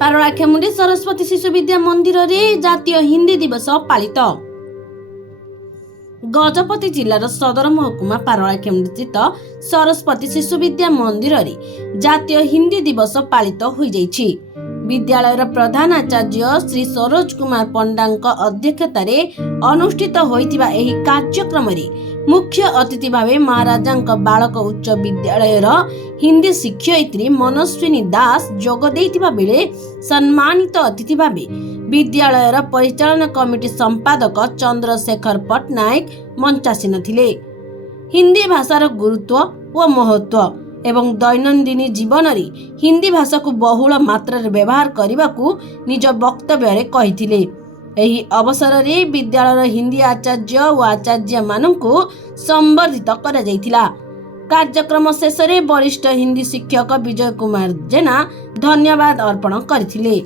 ପାରଳାଖେମୁଣ୍ଡି ସରସ୍ୱତୀ ଶିଶୁ ବିଦ୍ୟା ମନ୍ଦିରରେ ଜାତୀୟ ହିନ୍ଦୀ ଦିବସ ପାଳିତ। ଗଜପତି ଜିଲ୍ଲାର ସଦର ମହକୁମା ପାରଳାଖେମୁଣ୍ଡି ସ୍ଥିତ ସରସ୍ୱତୀ ଶିଶୁ ବିଦ୍ୟା ମନ୍ଦିରରେ ଜାତୀୟ ହିନ୍ଦୀ ଦିବସ ପାଳିତ ହୋଇଯାଇଛି। ବିଦ୍ୟାଳୟର ପ୍ରଧାନ ଆଚାର୍ଯ୍ୟ ଶ୍ରୀ ସରୋଜ କୁମାର ପଣ୍ଡାଙ୍କ ଅଧ୍ୟକ୍ଷତାରେ ଅନୁଷ୍ଠିତ ହୋଇଥିବା ଏହି କାର୍ଯ୍ୟକ୍ରମରେ ମୁଖ୍ୟ ଅତିଥି ଭାବେ ମହାରାଜାଙ୍କ ବାଳକ ଉଚ୍ଚ ବିଦ୍ୟାଳୟର ହିନ୍ଦୀ ଶିକ୍ଷୟିତ୍ରୀ ମନସ୍ୱିନୀ ଦାସ ଯୋଗ ଦେଇଥିବା ବେଳେ ସମ୍ମାନିତ ଅତିଥି ଭାବେ ବିଦ୍ୟାଳୟର ପରିଚାଳନା କମିଟି ସମ୍ପାଦକ ଚନ୍ଦ୍ରଶେଖର ପଟ୍ଟନାୟକ ମଞ୍ଚାସୀନ ଥିଲେ। ହିନ୍ଦୀ ଭାଷାର ଗୁରୁତ୍ୱ ଓ ମହତ୍ୱ ଏବଂ ଦୈନନ୍ଦିନ ଜୀବନରେ ହିନ୍ଦୀ ଭାଷାକୁ ବହୁଳ ମାତ୍ରାରେ ବ୍ୟବହାର କରିବାକୁ ନିଜ ବକ୍ତବ୍ୟରେ କହିଥିଲେ। ଏହି ଅବସରରେ ବିଦ୍ୟାଳୟର ହିନ୍ଦୀ ଆଚାର୍ଯ୍ୟ ଓ ଆଚାର୍ଯ୍ୟମାନଙ୍କୁ ସମ୍ବର୍ଦ୍ଧିତ କରାଯାଇଥିଲା। କାର୍ଯ୍ୟକ୍ରମ ଶେଷରେ ବରିଷ୍ଠ ହିନ୍ଦୀ ଶିକ୍ଷକ ବିଜୟ କୁମାର ଜେନା ଧନ୍ୟବାଦ ଅର୍ପଣ କରିଥିଲେ।